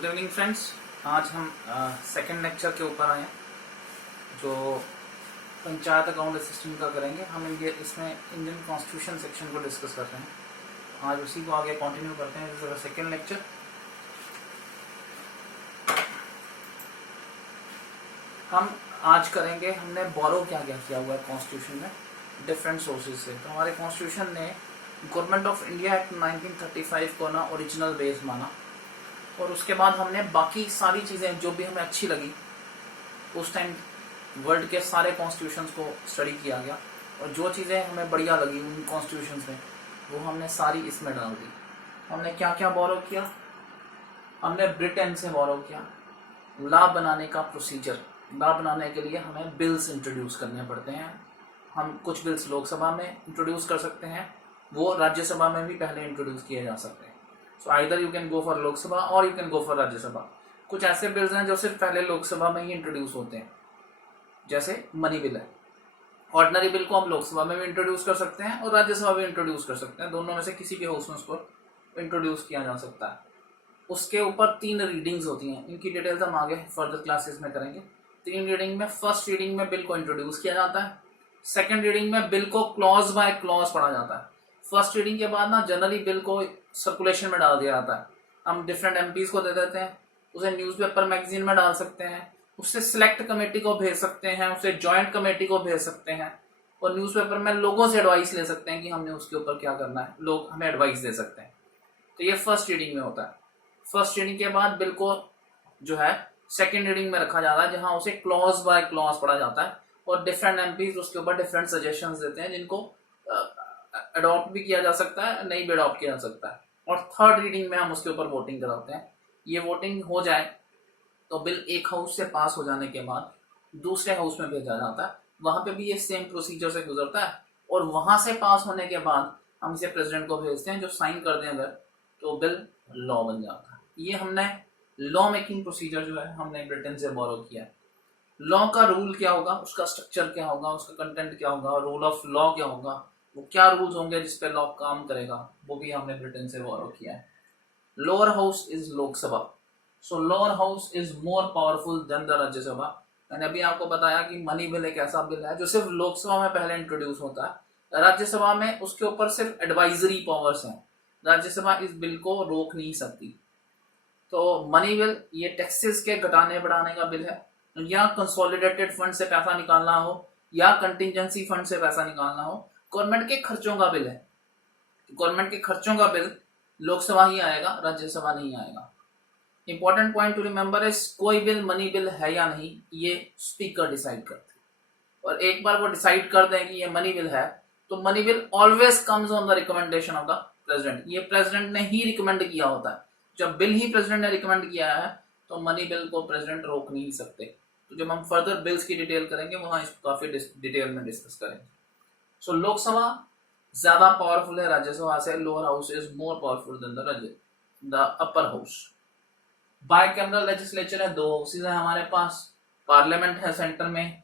Good evening friends. आज हम second lecture के ऊपर आए हैं जो पंचायत अकाउंट असिस्टेंट का करेंगे। हम इसमें इंडियन कॉन्स्टिट्यूशन सेक्शन को डिस्कस कर रहे हैं। आज उसी को आगे कंटिन्यू करते हैं। सेकंड लेक्चर हम आज करेंगे। हमने बोरो क्या क्या किया हुआ है कॉन्स्टिट्यूशन में डिफरेंट सोर्सेज से। तो हमारे कॉन्स्टिट्यूशन ने गवर्नमेंट ऑफ इंडिया एक्ट 1935 को ना ओरिजिनल बेस माना, और उसके बाद हमने बाकी सारी चीज़ें जो भी हमें अच्छी लगी उस टाइम वर्ल्ड के सारे कॉन्स्टिट्यूशंस को स्टडी किया गया, और जो चीज़ें हमें बढ़िया लगी उन कॉन्स्टिट्यूशंस में वो हमने सारी इसमें डाल दी। हमने क्या क्या बोरो किया? हमने ब्रिटेन से बोरो किया। लॉ बनाने का प्रोसीजर, लॉ बनाने के लिए हमें बिल्स इंट्रोड्यूस करने पड़ते हैं। हम कुछ बिल्स लोकसभा में इंट्रोड्यूस कर सकते हैं, वो राज्यसभा में भी पहले इंट्रोड्यूस किए जा सकते हैं। So either you can go for Lok Sabha और you can go for Rajya Sabha. कुछ ऐसे बिल्स हैं जो सिर्फ पहले लोकसभा में ही इंट्रोड्यूस होते हैं, जैसे मनी बिल है। ऑर्डिनरी बिल को हम लोकसभा में भी इंट्रोड्यूस कर सकते हैं और राज्यसभा में इंट्रोड्यूस कर सकते हैं। दोनों में से किसी भी हाउस में उसको इंट्रोड्यूस किया जा सकता है। उसके ऊपर 3 रीडिंग्स होती हैं। इनकी डिटेल्स हम आगे फर्दर क्लासेस में करेंगे। 3 रीडिंग में फर्स्ट रीडिंग में बिल को इंट्रोड्यूस किया जाता है। सेकेंड रीडिंग में बिल को क्लॉज बाय क्लॉज पढ़ा जाता है। फर्स्ट रीडिंग के बाद ना जनरली बिल को सर्कुलेशन में डाल दिया जाता है। हम डिफरेंट एमपीज को दे देते हैं, उसे न्यूज़पेपर मैगजीन में डाल सकते हैं, उससे सिलेक्ट कमेटी को भेज सकते हैं, उसे जॉइंट कमेटी को भेज सकते हैं, और न्यूज़पेपर में लोगों से एडवाइस ले सकते हैं कि हमने उसके ऊपर क्या करना है। लोग हमें एडवाइस दे सकते हैं। तो ये फर्स्ट रीडिंग में होता है। फर्स्ट रीडिंग के बाद बिल को जो है सेकेंड रीडिंग में रखा जाता है, जहां उसे क्लॉज बाय क्लॉज पढ़ा जाता है, और डिफरेंट एमपीज उसके ऊपर डिफरेंट सजेशंस देते हैं, जिनको अडॉप्ट भी किया जा सकता है, नहीं भी अडॉप्ट किया जा सकता है। और थर्ड रीडिंग में हम उसके ऊपर वोटिंग कराते हैं। ये वोटिंग हो जाए तो बिल एक हाउस से पास हो जाने के बाद दूसरे हाउस में भेजा जाता है। वहां पे भी ये सेम प्रोसीजर से गुजरता है, और वहां से पास होने के बाद हम इसे प्रेसिडेंट को भेजते हैं, जो साइन कर दें अगर, तो बिल लॉ बन जाता है। ये हमने लॉ मेकिंग प्रोसीजर जो है हमने ब्रिटेन से बोरो किया है। लॉ का रूल क्या होगा, उसका स्ट्रक्चर क्या होगा, उसका कंटेंट क्या होगा, रूल ऑफ लॉ क्या होगा, वो क्या रूल्स होंगे जिसपे लॉ काम करेगा, वो भी हमने ब्रिटेन से बोरो किया है। Lower house is Lok Sabha. So lower house is more powerful than the Rajya Sabha. मैंने अभी आपको बताया कि मनी बिल एक ऐसा बिल है जो सिर्फ लोकसभा में पहले इंट्रोड्यूस होता है। राज्यसभा में उसके ऊपर सिर्फ एडवाइजरी पावर्स हैं। राज्यसभा इस बिल को रोक नहीं सकती। तो मनी बिल ये टैक्सेस के घटाने बढ़ाने का बिल है, या कंसोलिडेटेड फंड से पैसा निकालना हो, या कंटिजेंसी फंड से पैसा निकालना हो। गवर्नमेंट के खर्चों का बिल है। गवर्नमेंट के खर्चों का बिल लोकसभा ही आएगा, राज्यसभा नहीं आएगा। Important point two remember is कोई बिल मनी बिल है या नहीं, ये स्पीकर डिसाइड करते हैं। और एक बार वो डिसाइड कर दें कि ये मनी बिल है, तो money bill always comes on the recommendation of the president. ये प्रेसिडेंट ने ही रिकमेंड किया होता है। जब बिल ही प्रेसिडेंट ने रिकमेंड किया है तो मनी बिल को प्रेसिडेंट रोक नहीं सकते। तो जब हम फर्दर बिल्स की डिटेल करेंगे वहां इसको काफी डिटेल में डिस्कस करेंगे। सो लोकसभा ज्यादा पावरफुल है राज्यसभा से। Lower house is more powerful than the upper house. Bicameral legislature है, 2 हाउसेज है हमारे पास। पार्लियामेंट है सेंटर में।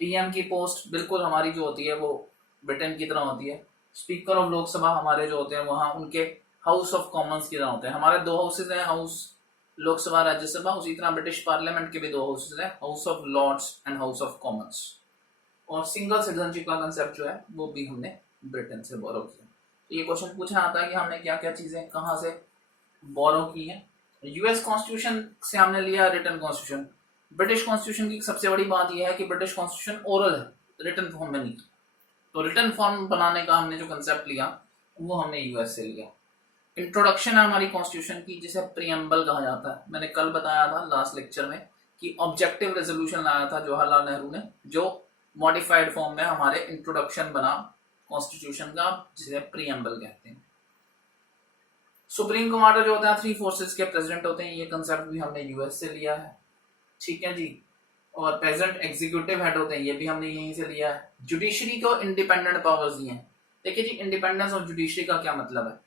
पीएम की पोस्ट बिल्कुल हमारी जो होती है वो ब्रिटेन की तरह होती है। स्पीकर ऑफ लोकसभा हमारे जो होते हैं वहां उनके हाउस ऑफ कॉमन्स की तरह होते हैं। हमारे 2 हाउसेज हैं, हाउस लोकसभा राज्यसभा। उसी तरह ब्रिटिश पार्लियामेंट के भी 2 हाउसेज हैं, House of Lords and House of Commons. और सिंगल सिटीजनशिप का कंसेप्ट जो है वो भी हमने ब्रिटेन से बोरो किया। तो ये क्वेश्चन पूछा आता है कि हमने क्या क्या चीजें कहाँ से बोरो की हैं। यूएस कॉन्स्टिट्यूशन से हमने लिया रिटन कॉन्स्टिट्यूशन। ब्रिटिश कॉन्स्टिट्यूशन की सबसे बड़ी बात यह है कि ब्रिटिश कॉन्स्टिट्यूशन ओरल है, रिटन फॉर्म में नहीं। तो रिटन फॉर्म बनाने का हमने जो कंसेप्ट लिया वो हमने यूएस से लिया। इंट्रोडक्शन है हमारी कॉन्स्टिट्यूशन की, जिसे प्रीएम्बल कहा जाता है। मैंने कल बताया था लास्ट लेक्चर में कि ऑब्जेक्टिव रेजोल्यूशन लाया था जवाहरलाल नेहरू ने, जो मॉडिफाइड फॉर्म में हमारे इंट्रोडक्शन बना कॉन्स्टिट्यूशन का, जिसे प्रीएम्बल कहते हैं। सुप्रीम कमांडर जो होता है 3 फोर्सेस के प्रेसिडेंट होते हैं। ये कंसेप्ट भी हमने यूएस से लिया है, ठीक है जी। और प्रेसिडेंट एग्जीक्यूटिव हेड होते हैं, ये भी हमने यहीं से लिया है। जुडिशरी को इंडिपेंडेंट पावर्स दिए हैं। देखिए जी, इंडिपेंडेंस ऑफ जुडिशरी का क्या मतलब है।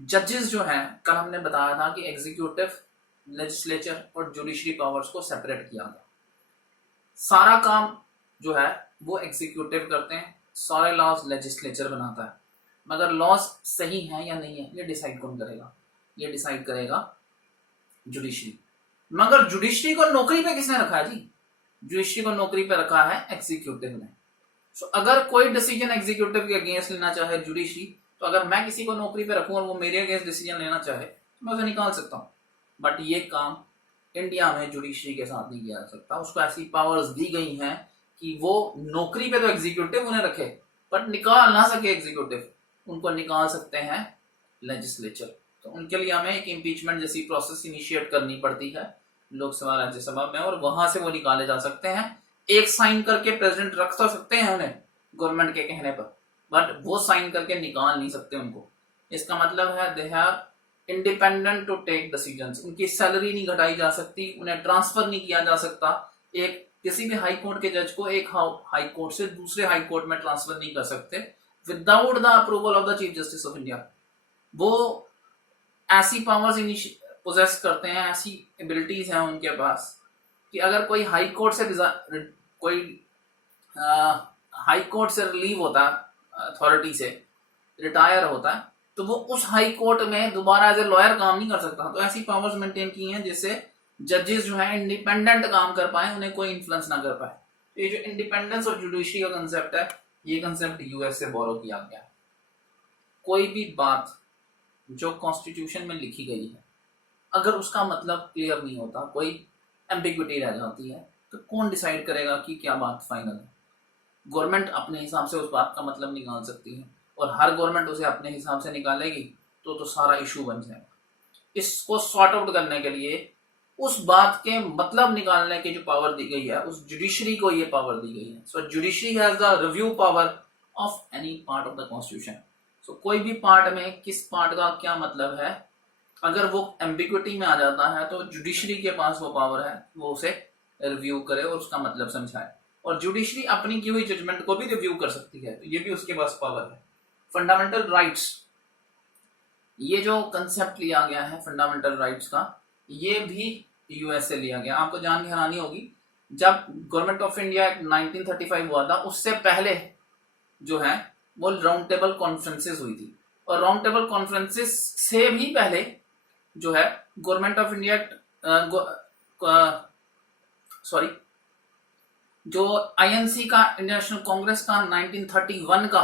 जजेस जो हैं, कल हमने बताया था कि एग्जीक्यूटिव, लेजिस्लेचर और जुडिशरी पावर्स को सेपरेट किया गया। सारा काम जो है वो एग्जीक्यूटिव करते हैं, सारे लॉज लेजिस्लेचर बनाता है, मगर लॉज सही है या नहीं है ये डिसाइड कौन करेगा? ये डिसाइड करेगा जुडिशरी। मगर जुडिशरी को नौकरी पे किसने रखा है जी? जुडिशरी को नौकरी पे रखा है एग्जीक्यूटिव ने। सो अगर कोई डिसीजन एग्जीक्यूटिव के अगेंस्ट लेना चाहे जुडिशरी, तो अगर मैं किसी को नौकरी पे रखूं और वो मेरे अगेंस्ट डिसीजन लेना चाहे तो मैं उसे निकाल सकता हूं। बट ये काम इंडिया में जुडिशरी के साथ नहीं किया जा सकता। उसको ऐसी पावर्स दी गई हैं कि वो नौकरी पे तो एग्जीक्यूटिव उन्हें रखे, बट निकाल ना सके एग्जीक्यूटिव। उनको निकाल सकते हैं लेजिस्लेचर। तो उनके लिए हमें एक इम्पीचमेंट जैसी प्रोसेस इनिशिएट करनी पड़ती है लोकसभा राज्यसभा में, और वहां से वो निकाले जा सकते हैं। एक साइन करके प्रेसिडेंट रख तो सकते हैं उन्हें गवर्नमेंट के कहने पर, बट वो साइन करके निकाल नहीं सकते उनको। इसका मतलब है they are independent to take decisions. उनकी सैलरी नहीं घटाई जा सकती, उन्हें ट्रांसफर नहीं किया जा सकता। एक किसी भी हाई कोर्ट के जज को एक हाई कोर्ट से दूसरे हाई कोर्ट में ट्रांसफर नहीं कर सकते without the approval of the chief justice of India. वो ऐसी पावर्स पोजेस करते हैं, ऐसी एबिलिटीज हैं उनके पास कि अगर कोई हाई कोर्ट से रिलीव होता है, अथॉरिटी से रिटायर होता है, तो वो उस हाई कोर्ट में दोबारा एज ए लॉयर काम नहीं कर सकता। तो ऐसी पावर्स मेंटेन की हैं जिससे जजेस जो है इंडिपेंडेंट काम कर पाए, उन्हें कोई इन्फ्लुएंस ना कर पाए। तो ये जो इंडिपेंडेंस और जुडिशरी का कंसेप्ट है, ये कंसेप्ट यूएस से बोरो किया गया है। कोई भी बात जो कॉन्स्टिट्यूशन में लिखी गई है, अगर उसका मतलब क्लियर नहीं होता, कोई एम्बिग्विटी रह जाती है, तो कौन डिसाइड करेगा कि क्या बात फाइनल है? गवर्नमेंट अपने हिसाब से उस बात का मतलब निकाल सकती है, और हर गवर्नमेंट उसे अपने हिसाब से निकालेगी तो सारा इशू बन जाएगा। इसको सॉर्ट आउट करने के लिए उस बात के मतलब निकालने की जो पावर दी गई है, उस जुडिशरी को ये पावर दी गई है। So judiciary has the review power of any part of the constitution. So कोई भी पार्ट में किस पार्ट का क्या मतलब है, अगर वो एम्बिग्विटी में आ जाता है तो जुडिशरी के पास वो पावर है, वो उसे रिव्यू करे और उसका मतलब समझाए। और जुडिशरी अपनी की हुई जजमेंट को भी रिव्यू कर सकती है, तो ये भी उसके पास पावर है। फंडामेंटल राइट्स, ये जो कंसेप्ट लिया गया है फंडामेंटल राइट्स का, ये भी यूएस से लिया गया। आपको जान के हैरानी होगी, जब गवर्नमेंट ऑफ इंडिया एक्ट 1935 हुआ था, उससे पहले जो है वो राउंड टेबल कॉन्फ्रेंसेस हुई थी, और राउंड टेबल कॉन्फ्रेंसेस से भी पहले जो है गवर्नमेंट ऑफ इंडिया जो आईएनसी का, इंटरनेशनल कांग्रेस का 1931 का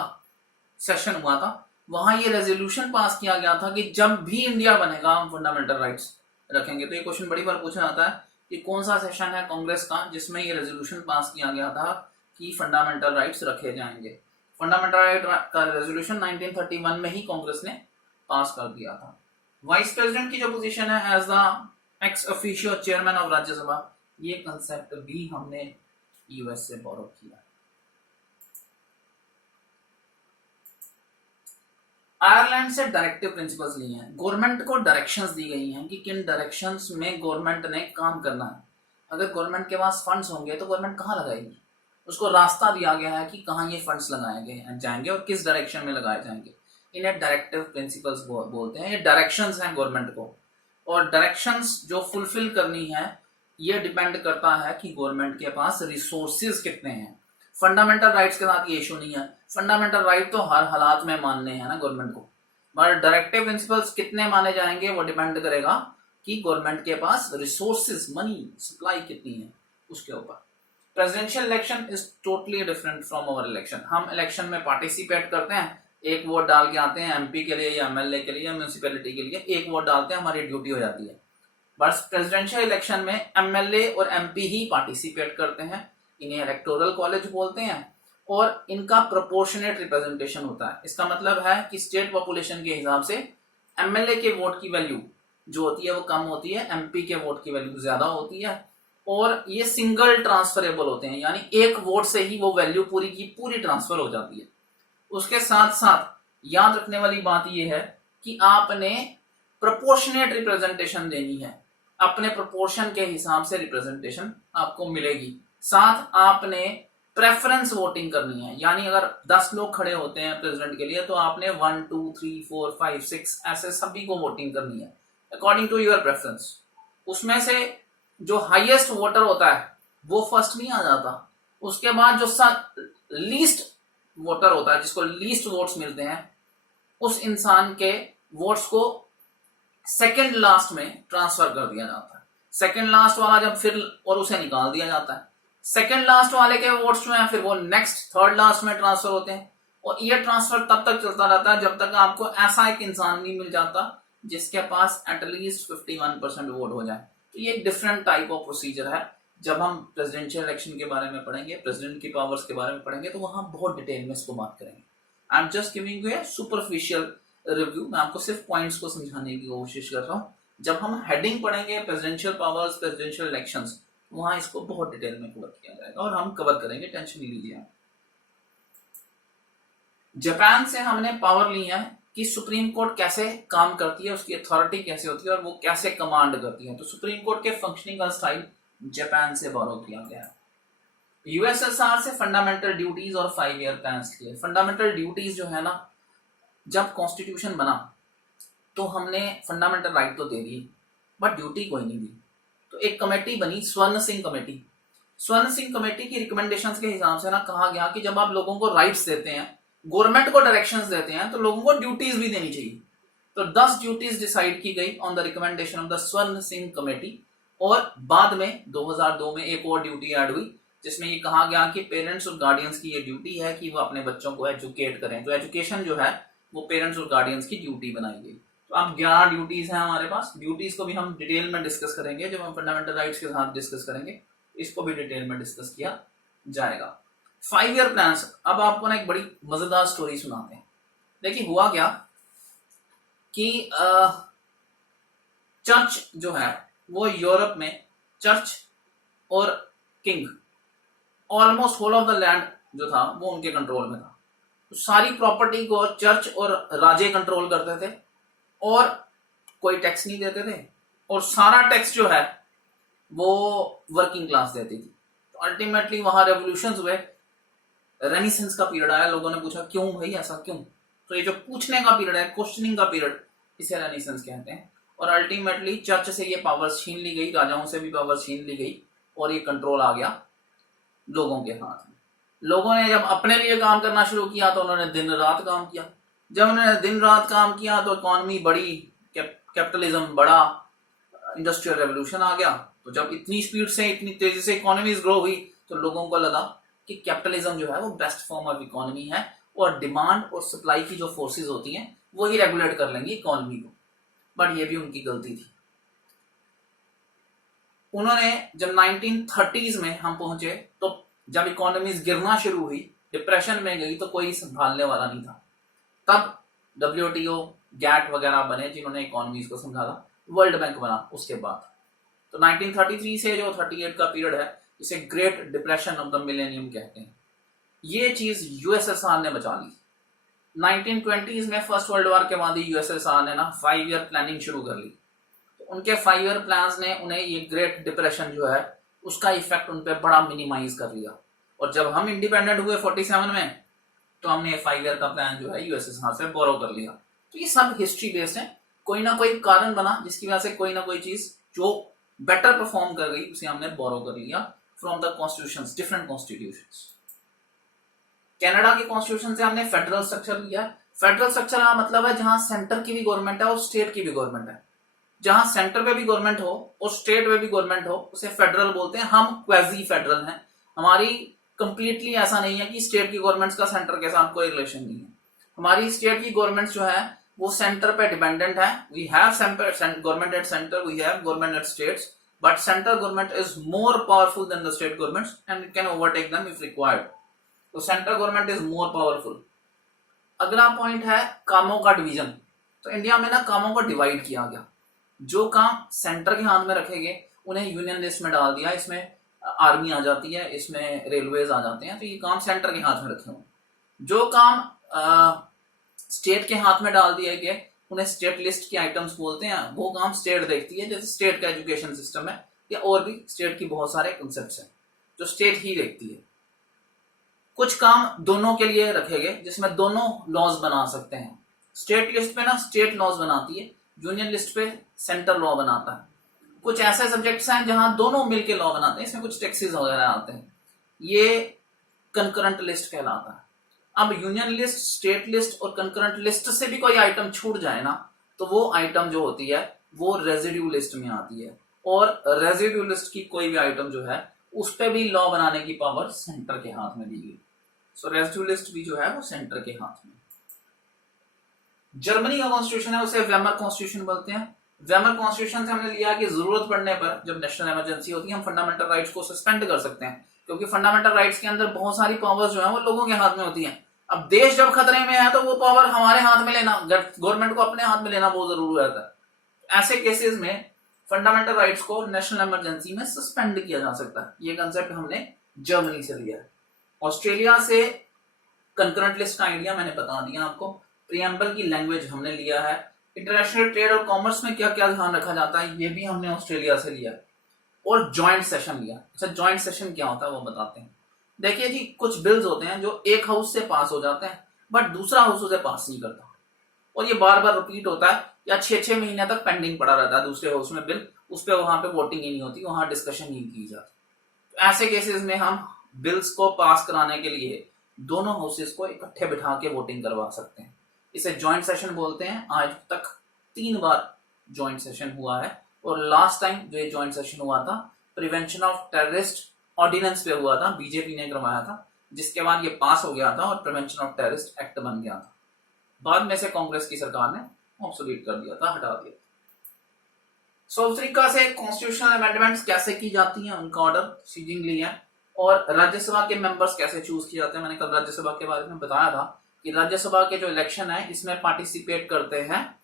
सेशन हुआ था, वहां ये रेजोल्यूशन पास किया गया था कि जब भी इंडिया बनेगा हम फंडामेंटल राइट्स रखेंगे। तो ये क्वेश्चन बड़ी बार पूछा जाता है कि कौन सा सेशन है कांग्रेस का जिसमें ये रेजोल्यूशन पास किया गया था कि फंडामेंटल राइट्स रखे जाएंगे। फंडामेंटल राइट का रेजोल्यूशन 1931 में ही कांग्रेस ने पास कर दिया था। वाइस प्रेसिडेंट की जो पोजीशन है as the ex officio chairman of Rajya Sabha, ये कंसेप्ट भी हमने यूएस से बोरो किया। आयरलैंड से डायरेक्टिव प्रिंसिपल्स लिए हैं। गवर्नमेंट को डायरेक्शंस दी गई हैं कि किन डायरेक्शंस में गवर्नमेंट ने काम करना है। अगर गवर्नमेंट के पास फंड्स होंगे तो गवर्नमेंट कहाँ लगाएगी, उसको रास्ता दिया गया है कि कहाँ ये फंड्स लगाए जाएंगे और किस डायरेक्शन में लगाए जाएंगे। इन्हें डायरेक्टिव प्रिंसिपल्स बोलते हैं। ये डायरेक्शंस हैं गवर्नमेंट को, और डायरेक्शंस जो फुलफिल करनी है ये डिपेंड करता है कि गवर्नमेंट के पास रिसोर्सेज कितने हैं। फंडामेंटल राइट्स के साथ ये इशू नहीं है, फंडामेंटल राइट तो हर हालात में मानने हैं ना गवर्नमेंट को, बट डायरेक्टिव प्रिंसिपल्स कितने माने जाएंगे वो डिपेंड करेगा कि गवर्नमेंट के पास रिसोर्सेज, मनी सप्लाई कितनी है उसके ऊपर। Presidential election is totally different from our election. हम इलेक्शन में पार्टिसिपेट करते हैं, एक वोट डाल के आते हैं एमपी के लिए या एमएलए के लिए या म्यूनिसिपैलिटी के लिए, एक वोट डालते हैं, हमारी ड्यूटी हो जाती है। बस प्रेसिडेंशियल इलेक्शन में एमएलए और एमपी ही पार्टिसिपेट करते हैं। इन्हें इलेक्टोरल कॉलेज बोलते हैं, और इनका प्रोपोर्शनेट रिप्रेजेंटेशन होता है। इसका मतलब है कि स्टेट पॉपुलेशन के हिसाब से एमएलए के वोट की वैल्यू जो होती है वो कम होती है, एमपी के वोट की वैल्यू ज्यादा होती है, और ये सिंगल ट्रांसफरेबल होते हैं, यानी एक वोट से ही वो वैल्यू पूरी की पूरी ट्रांसफर हो जाती है। उसके साथ साथ याद रखने वाली बात यह है कि आपने प्रोपोर्शनेट रिप्रेजेंटेशन देनी है, अपने प्रोपोर्शन के हिसाब से रिप्रेजेंटेशन आपको मिलेगी। साथ आपने प्रेफरेंस वोटिंग करनी है, यानी अगर 10 लोग खड़े होते हैं प्रेसिडेंट के लिए तो आपने 1 2 3 4 5 6 ऐसे सभी को वोटिंग करनी है अकॉर्डिंग टू योर प्रेफरेंस। उसमें से जो हाईएस्ट वोटर होता है वो फर्स्ट नहीं आ जाता, उसके बाद जो लीस्ट वोटर होता है, जिसको लीस्ट वोट्स मिलते हैं, उस इंसान के वोट्स को सेकंड लास्ट में ट्रांसफर कर दिया जाता है। सेकंड लास्ट वाला जब फिर और उसे निकाल दिया जाता है। सेकंड लास्ट वाले के वोट्स जो हैं फिर वो नेक्स्ट थर्ड लास्ट में ट्रांसफर होते हैं, और ये ट्रांसफर तब तक चलता रहता है जब तक आपको ऐसा एक इंसान नहीं मिल जाता जिसके पास एटलीस्ट 51% वोट हो जाए। तो ये एक डिफरेंट टाइप ऑफ प्रोसीजर है। जब हम प्रेसिडेंशियल इलेक्शन के बारे में पढ़ेंगे, प्रेसिडेंट की पावर्स के बारे में पढ़ेंगे, तो वहां बहुत डिटेल में इसको बात करेंगे। I am just giving U A superficial review, मैं आपको सिर्फ पॉइंट्स को समझाने की कोशिश कर रहा हूँ। जब हम हेडिंग पढ़ेंगे प्रेसिडेंशियल पावर्स, प्रेसिडेंशियल इलेक्शंस, वहां इसको बहुत डिटेल में कवर किया जाएगा और हम कवर करेंगे, टेंशन नहीं लीजिए। जापान से हमने पावर ली है कि सुप्रीम कोर्ट कैसे काम करती है, उसकी अथॉरिटी कैसे होती है और वो कैसे कमांड करती है। तो सुप्रीम कोर्ट के फंक्शनिंग का स्टाइल जापान से बोरो किया गया है। यूएसएसआर से फंडामेंटल ड्यूटीज और 5 ईयर प्लान्स किए। फंडामेंटल ड्यूटीज जो है ना, जब कॉन्स्टिट्यूशन बना तो हमने फंडामेंटल राइट तो दे दी बट ड्यूटी कोई नहीं दी। तो एक कमेटी बनी, स्वर्ण सिंह कमेटी। स्वर्ण सिंह कमेटी की रिकमेंडेशंस के हिसाब से ना कहा गया कि जब आप लोगों को राइट्स देते हैं, गवर्नमेंट को डायरेक्शंस देते हैं, तो लोगों को ड्यूटीज भी देनी चाहिए। तो 10 ड्यूटीज डिसाइड की गई on the recommendation of the स्वर्ण सिंह कमेटी। और बाद में 2002 में एक और ड्यूटी ऐड हुई जिसमें ये कहा गया कि पेरेंट्स और गार्डियंस की ये ड्यूटी है कि वो अपने बच्चों को एजुकेट करें। तो एजुकेशन जो है वो पेरेंट्स और गार्डियंस की ड्यूटी बनाई गई। तो अब 11 ड्यूटीज हैं हमारे पास। ड्यूटीज को भी हम डिटेल में डिस्कस करेंगे जब हम फंडामेंटल राइट्स के साथ डिस्कस करेंगे, इसको भी डिटेल में डिस्कस किया जाएगा। 5 ईयर प्लान्स, अब आपको ना एक बड़ी मजेदार स्टोरी सुनाते हैं। देखिए हुआ क्या कि चर्च जो है वो यूरोप में, चर्च और king, almost whole of the land जो था वो उनके कंट्रोल में था। तो सारी प्रॉपर्टी को चर्च और राजे कंट्रोल करते थे और कोई टैक्स नहीं देते थे, और सारा टैक्स जो है वो वर्किंग क्लास देती थी। तो अल्टीमेटली वहां रेवोल्यूशंस हुए, रेनिसेंस का पीरियड आया। लोगों ने पूछा क्यों भाई ऐसा क्यों? तो ये जो पूछने का पीरियड है, क्वेश्चनिंग का पीरियड, इसे रेनिसेंस कहते हैं। और अल्टीमेटली चर्च से ये पावर छीन ली गई, राजाओं से भी पावर छीन ली गई और ये कंट्रोल आ गया लोगों के हाथ में। लोगों ने जब अपने लिए काम करना शुरू किया तो उन्होंने दिन रात काम किया। जब उन्होंने दिन रात काम किया तो इकोनॉमी बढ़ी, कैपिटलिज्म बढ़ा, इंडस्ट्रियल रेवोल्यूशन आ गया। तो जब इतनी स्पीड से, इतनी तेजी से इकोनॉमीज ग्रो हुई तो लोगों को लगा कि कैपिटलिज्म जो है वो बेस्ट फॉर्म ऑफ इकोनॉमी है और डिमांड और सप्लाई की जो फोर्सेज होती हैं वो ही रेगुलेट कर लेंगी इकोनॉमी को। बट ये भी उनकी गलती थी। उन्होंने जब 1930s में हम पहुंचे तो जब इकोनॉमीज गिरना शुरू हुई, डिप्रेशन में गई, तो कोई संभालने वाला नहीं था। तब WTO, गैट वगैरह बने जिन्होंने इकोनॉमीज को संभाला, वर्ल्ड बैंक बना उसके बाद। तो 1933 से जो 38 का पीरियड है इसे great depression of the millennium कहते हैं। ये चीज यूएसएसआर ने बचा ली। 1920s में फर्स्ट वर्ल्ड वॉर के बाद ही यूएसएसआर ने ना 5 ईयर प्लानिंग शुरू कर ली। तो उनके 5 ईयर प्लान्स ने उन्हें ये ग्रेट डिप्रेशन जो है उसका इफेक्ट उन पर बड़ा मिनिमाइज कर लिया। और जब हम इंडिपेंडेंट हुए 47 में तो हमने 5 ईयर का प्लान जो है यूएसएसआर से बोरो कर लिया। तो ये सब हिस्ट्री बेस्ड है। कोई ना कोई कारण बना जिसकी वजह से कोई ना कोई चीज जो बेटर परफॉर्म कर गई उसे हमने बोरो कर लिया from the constitutions, different constitutions. Canada के कॉन्स्टिट्यूशन से हमने फेडरल स्ट्रक्चर लिया। फेडरल स्ट्रक्चर का मतलब है जहां सेंटर की भी गवर्नमेंट है और स्टेट की भी गवर्नमेंट है। जहां सेंटर पे भी गवर्नमेंट हो और स्टेट पे भी गवर्नमेंट हो उसे फेडरल बोलते हैं। हम क्वाजी फेडरल हैं। हमारी कंप्लीटली ऐसा नहीं है कि स्टेट की गवर्नमेंट्स का सेंटर के साथ कोई रिलेशन नहीं है। हमारी स्टेट की गवर्नमेंट्स जो है वो सेंटर पे डिपेंडेंट है। We have government at centre, we have government at states, but central government is more powerful than the state governments and it can overtake them if required. तो central government is more powerful. अगला point है कामों का division. तो India में ना कामों को डिवाइड किया गया। जो काम सेंटर के हाथ में रखेंगे उन्हें यूनियन लिस्ट में डाल दिया। इसमें आर्मी आ जाती है, इसमें रेलवेज आ जाते हैं। तो ये काम सेंटर के हाथ में रखे हुए। जो काम स्टेट के हाथ में डाल दिए गए उन्हें स्टेट लिस्ट के आइटम्स बोलते हैं। वो काम स्टेट देखती है, जैसे स्टेट का एजुकेशन सिस्टम है या और भी स्टेट की बहुत सारे कंसेप्ट हैं जो स्टेट ही देखती है। कुछ काम दोनों के लिए रखे गए जिसमें दोनों लॉज बना सकते हैं। स्टेट लिस्ट पे ना स्टेट लॉज बनाती है, यूनियन लिस्ट पे सेंटर लॉ बनाता है। कुछ ऐसे सब्जेक्ट्स हैं जहां दोनों मिलके लॉ बनाते हैं, इसमें कुछ टैक्सेस वगैरह आते हैं। ये कंकरेंट लिस्ट कहलाता है। अब यूनियन लिस्ट, स्टेट लिस्ट और कंकरेंट लिस्ट से भी कोई आइटम छूट जाए ना तो वो आइटम जो होती है वो रेजिड्यू लिस्ट में आती है, और रेजिड्यू लिस्ट की कोई भी आइटम जो है उस पर भी लॉ बनाने की पावर सेंटर के हाथ में दी गई। सो रेजिड्यू लिस्ट भी जो है वो सेंटर के हाथ में। जर्मनी का कॉन्स्टिट्यूशन है उसे वेमर कॉन्स्टिट्यूशन बोलते हैं। वेमर कॉन्स्टिट्यूशन से हमने लिया कि जरूरत पड़ने पर जब नेशनल इमरजेंसी होती है हम फंडामेंटल राइट्स को सस्पेंड कर सकते हैं, क्योंकि फंडामेंटल राइट्स के अंदर बहुत सारी पावर्स जो है वो लोगों के हाथ में होती हैं। अब देश जब खतरे में है तो वो पावर हमारे हाथ में लेना, गवर्नमेंट को अपने हाथ में लेना बहुत जरूरी रहता है। ऐसे केसेस में फंडामेंटल राइट्स को नेशनल इमरजेंसी में सस्पेंड किया जा सकता है। ये कंसेप्ट हमने जर्मनी से लिया है। ऑस्ट्रेलिया से कंकरेंट लिस्ट का आइडिया मैंने बता दिया आपको। प्रियम्बल की लैंग्वेज हमने लिया है। इंटरनेशनल ट्रेड और कॉमर्स में क्या क्या ध्यान रखा जाता है ये भी हमने ऑस्ट्रेलिया से लिया, और ज्वाइंट सेशन लिया। अच्छा, ज्वाइंट सेशन क्या होता है वो बताते हैं। देखिए जी, कुछ बिल्स होते हैं जो एक हाउस से पास हो जाते हैं बट दूसरा हाउस उसे पास नहीं करता, और ये बार बार रिपीट होता है या 6-6 महीने तक पेंडिंग पड़ा रहता है दूसरे हाउस में बिल, उस पर वहां पे वोटिंग ही नहीं होती, वहां डिस्कशन ही की जाती। तो ऐसे केसेस में हम बिल्स को पास कराने के लिए दोनों हाउसेस को इकट्ठे बिठा के वोटिंग करवा सकते हैं। इसे ज्वाइंट सेशन बोलते हैं। आज तक 3 बार ज्वाइंट सेशन हुआ है, और लास्ट टाइम जो ये ज्वाइंट सेशन हुआ था प्रिवेंशन ऑफ टेररिस्ट ऑर्डिनेंस पे हुआ था, बीजेपी ने करवाया था, जिसके बाद ये पास हो गया था और प्रिवेंशन ऑफ टेररिस्ट एक्ट बन गया था। बाद में से कांग्रेस की सरकार ने ऑब्सोलीट कर दिया था, हटा दिया। साउथ अफ्रीका से कॉन्स्टिट्यूशनल अमेंडमेंट्स कैसे की जाती हैं, उनका ऑर्डर सीजिंगली है, और राज्यसभा के मेंबर्स कैसे चूज किए जाते हैं। मैंने कल राज्यसभा के बारे में बताया था कि राज्यसभा के जो इलेक्शन है इसमें पार्टिसिपेट करते हैं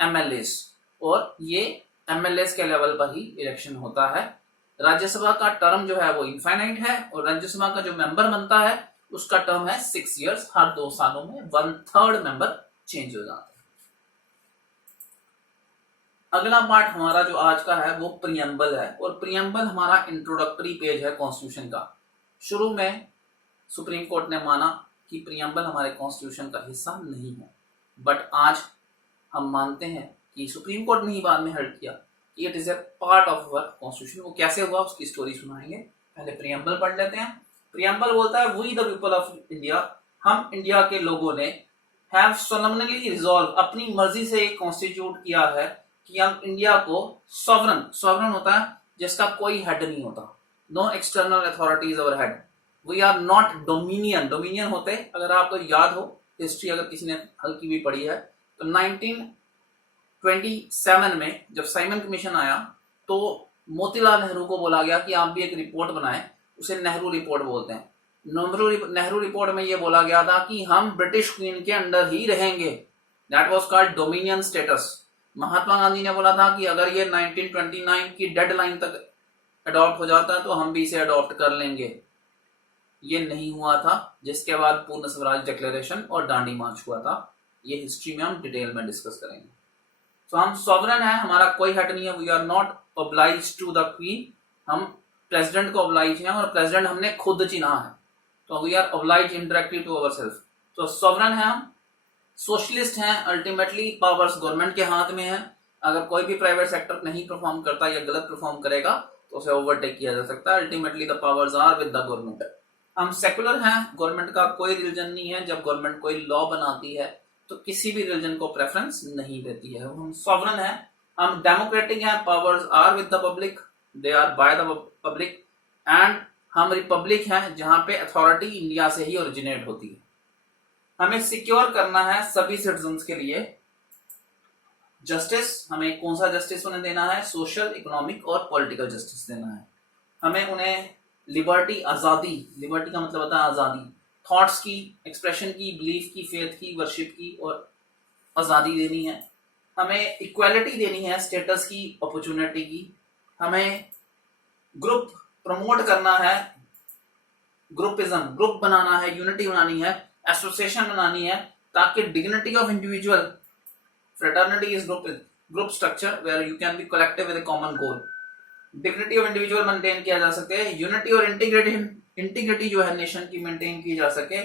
एमएलएस, और ये एमएलएस के लेवल पर ही इलेक्शन होता है। राज्यसभा का टर्म जो है वो इनफाइनाइट है, और राज्यसभा का जो मेंबर बनता है उसका टर्म है 6 इयर्स। हर 2 सालों में 1/3 मेंबर चेंज हो जाता है। अगला पार्ट हमारा जो आज का है वो प्रियम्बल है, और प्रियम्बल हमारा इंट्रोडक्टरी पेज है कॉन्स्टिट्यूशन का। शुरू में सुप्रीम कोर्ट ने माना कि प्रियम्बल हमारे कॉन्स्टिट्यूशन का हिस्सा नहीं है, बट आज हम मानते हैं कि सुप्रीम कोर्ट ने ही बाद में हर्ट किया कि it is a part of our constitution. वो कैसे हुआ उसकी स्टोरी सुनाएंगे, पहले प्रियम्बल पढ़ लेते हैं। प्रियम्बल बोलता है we the people of India, हम इंडिया के लोगों ने हैव सोलमनली रिजॉल्व, अपनी मर्जी से कॉन्स्टिट्यूट किया है कि हम इंडिया को सॉवरन, सॉवरन होता है जिसका कोई हेड नहीं होता, no external authorities over head, we are not dominion. Dominion होते, अगर आपको याद हो हिस्ट्री, अगर किसी ने हल्की भी पढ़ी है, तो 1927 में जब साइमन कमीशन आया तो मोतीलाल नेहरू को बोला गया कि आप भी एक रिपोर्ट बनाएं, उसे नेहरू रिपोर्ट बोलते हैं। नेहरू रिपोर्ट में यह बोला गया था कि हम ब्रिटिश क्वीन के अंडर ही रहेंगे, that was called dominion status. Mahatma Gandhi ने बोला था कि अगर ये 1929 की डेडलाइन तक अडॉप्ट हो जाता है तो हम भी इसे अडॉप्ट कर लेंगे। ये नहीं हुआ था, जिसके बाद पूर्ण स्वराज डिक्लेरेशन और दांडी मार्च हुआ था। ये हिस्ट्री में हम डिटेल में डिस्कस करेंगे। तो हम सॉवरन है, हमारा कोई हेड नहीं है, we are not oblige to the queen, हम प्रेसिडेंट को ऑब्लाइज हैं, और प्रेसिडेंट हमने खुद चुना है, तो we are oblige indirectly to ourself. तो सॉवरन है हम, सोशलिस्ट हैं, अल्टीमेटली पावर्स गवर्नमेंट के हाथ में है। अगर कोई भी प्राइवेट सेक्टर नहीं परफॉर्म करता या गलत परफॉर्म करेगा तो उसे ओवरटेक किया जा सकता है। Ultimately the powers are with the government. हम सेकुलर हैं, गवर्नमेंट का कोई रिलीजन नहीं है। जब गवर्नमेंट कोई लॉ बनाती है तो किसी भी रिलीजन को प्रेफरेंस नहीं देती है। हम सॉवरन हैं, हम डेमोक्रेटिक हैं, powers are with the public, they are by the public, and हम रिपब्लिक हैं जहां पे अथॉरिटी इंडिया से ही ओरिजिनेट होती है। हमें सिक्योर करना है सभी सिटीजन्स के लिए जस्टिस। हमें कौन सा जस्टिस उन्हें देना है, सोशल, इकोनॉमिक और पॉलिटिकल जस्टिस देना है। हमें उन्हें लिबर्टी, आजादी, लिबर्टी का मतलब होता है आजादी, थॉट्स की, एक्सप्रेशन की, बिलीफ की, फेथ की, वर्शिप की, और आजादी देनी है। हमें इक्वालिटी देनी है, स्टेटस की, अपॉर्चुनिटी की। हमें ग्रुप प्रमोट करना है, ग्रुपिज्म, ग्रुप बनाना है, यूनिटी बनानी है, एसोसिएशन बनानी है, ताकि dignity of individual, fraternity is group structure where you can be collective with a common goal, dignity of individual maintain किया जा सके, यूनिटी और इंटीग्रिटी जो है नेशन की मेंटेन की जा सके।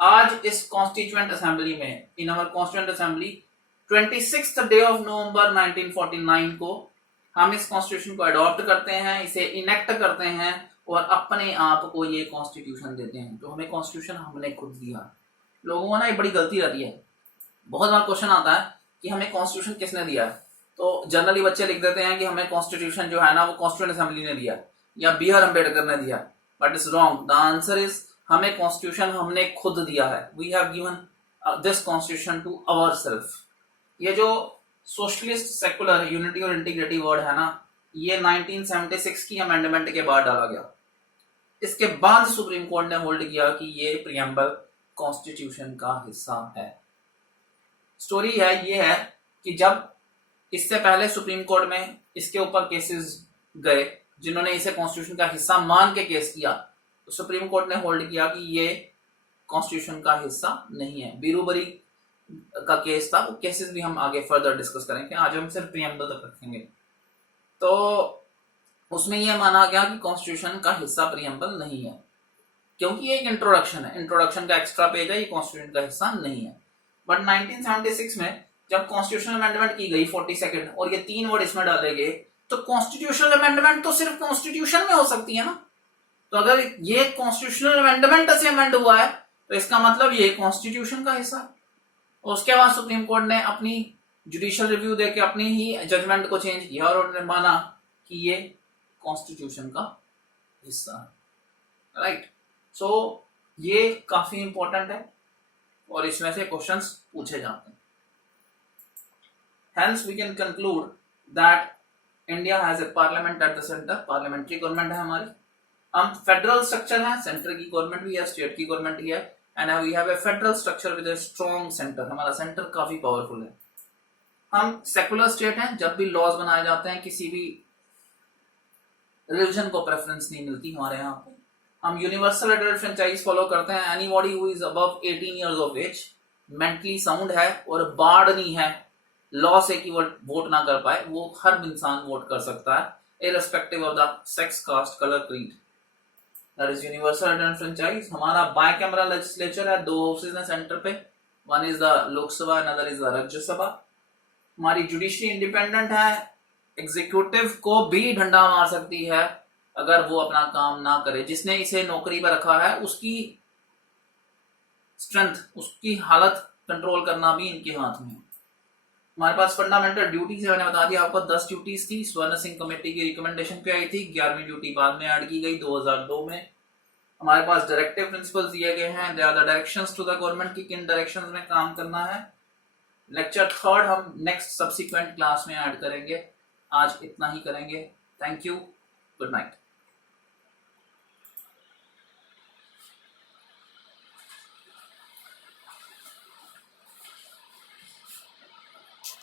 आज इस कॉन्स्टिट्यूएंट असेंबली में, in our constituent assembly, 26th day of November 1949 को हम इस कॉन्स्टिट्यूशन को अडॉप्ट करते हैं, इसे इनेक्ट करते हैं और अपने आप को ये कॉन्स्टिट्यूशन देते हैं। तो हमें कॉन्स्टिट्यूशन हमने खुद दिया। लोगों को ना ये बड़ी गलती रहती है, बहुत बार क्वेश्चन आता है कि हमें कॉन्स्टिट्यूशन किसने दिया है, तो जनरली बच्चे लिख देते हैं कि हमें कॉन्स्टिट्यूशन जो है ना वो कॉन्स्टिट्यूंट असेंबली ने दिया या B.R. अम्बेडकर ने दिया, but is wrong. The answer is हमें कॉन्स्टिट्यूशन हमने खुद दिया है। We have given this constitution to our self. ये जो सोशलिस्ट, सेकुलर, यूनिटी और इंटीग्रिटी वर्ड है ना, ये 1976 की अमेंडमेंट के बाद डाला गया। इसके बाद सुप्रीम कोर्ट ने होल्ड किया कि ये प्रियम्बल कॉन्स्टिट्यूशन का हिस्सा है। स्टोरी है ये है कि जब इससे पहले सुप्रीम कोर्ट में इसके ऊपर केसेस गए, जिन्होंने इसे कॉन्स्टिट्यूशन का हिस्सा मान के केस किया, तो सुप्रीम कोर्ट ने होल्ड किया कि ये कॉन्स्टिट्यूशन का हिस्सा नहीं है। बीरूबरी का केस था, वो केसेस भी हम आगे फर्दर डिस्कस करेंगे, आज हम सिर्फ प्रियम्बल तक रखेंगे। तो उसमें यह माना गया कि कॉन्स्टिट्यूशन का हिस्सा प्रियम्बल नहीं है, क्योंकि ये एक इंट्रोडक्शन है, इंट्रोडक्शन का एक्स्ट्रा पेज है, ये कॉन्स्टिट्यूशन का हिस्सा नहीं है। बट 1976 में जब कॉन्स्टिट्यूशनल अमेंडमेंट की गई 42 और ये 3 वर्ड इसमें डाले गए, तो कॉन्स्टिट्यूशनल अमेंडमेंट तो सिर्फ कॉन्स्टिट्यूशन में हो सकती है ना। तो अगर ये कॉन्स्टिट्यूशनल अमेंडमेंट से अमेंड हुआ है तो इसका मतलब ये कॉन्स्टिट्यूशन का हिस्सा। और उसके बाद सुप्रीम कोर्ट ने अपनी जुडिशियल रिव्यू देके अपनी ही जजमेंट को चेंज किया और उन्होंने माना कि ये कॉन्स्टिट्यूशन का हिस्सा है। राइट, सो ये काफी इंपॉर्टेंट है और इसमें से क्वेश्चंस पूछे जाते हैं। Hence we can conclude that India has a parliament at the center, parliamentary government है हमारी। हम फेडरल स्ट्रक्चर है, सेंटर की गवर्नमेंट भी है, स्टेट की गवर्नमेंट भी है, and we have a federal structure with a strong centre. हमारा सेंटर काफी पावरफुल है। हम सेकुलर स्टेट हैं, जब भी लॉज बनाए जाते हैं किसी भी रिलीजन को प्रेफरेंस नहीं मिलती हमारे यहाँ पे। हम यूनिवर्सल एडल्ट फ्रेंचाइज फॉलो करते हैं। Anybody who is above 18 years of age, mentally sound है और बार्ड नहीं है, लॉ से कि वो वोट ना कर पाए, वो हर इंसान वोट कर सकता है irrespective of the sex, caste, colour, creed. That is universal adult franchise. हमारा बाय कैमरा लेजिस्लेचर है, 2 हाउसेज हैं सेंटर पे, one is the Lok Sabha, another is the Rajya Sabha. हमारी जुडिशरी इंडिपेंडेंट है, एग्जीक्यूटिव को भी डंडा मार सकती है अगर वो अपना काम ना करे। जिसने इसे नौकरी पर रखा है उसकी स्ट्रेंथ, उसकी हालत कंट्रोल करना भी इनके हाथ में है। हमारे पास फंडामेंटल ड्यूटीज है, मैंने बता दिया आपको 10 ड्यूटीज थी, स्वर्ण सिंह कमेटी की रिकमेंडेशन पे आई थी। 11वीं ड्यूटी बाद में ऐड की गई 2002 में। हमारे पास डायरेक्टिव प्रिंसिपल्स दिए गए हैं, they are the directions to the government की किन डायरेक्शंस में काम करना है। लेक्चर 3 हम नेक्स्ट सब्सिक्वेंट क्लास में ऐड करेंगे। आज इतना ही करेंगे। Thank you, good night.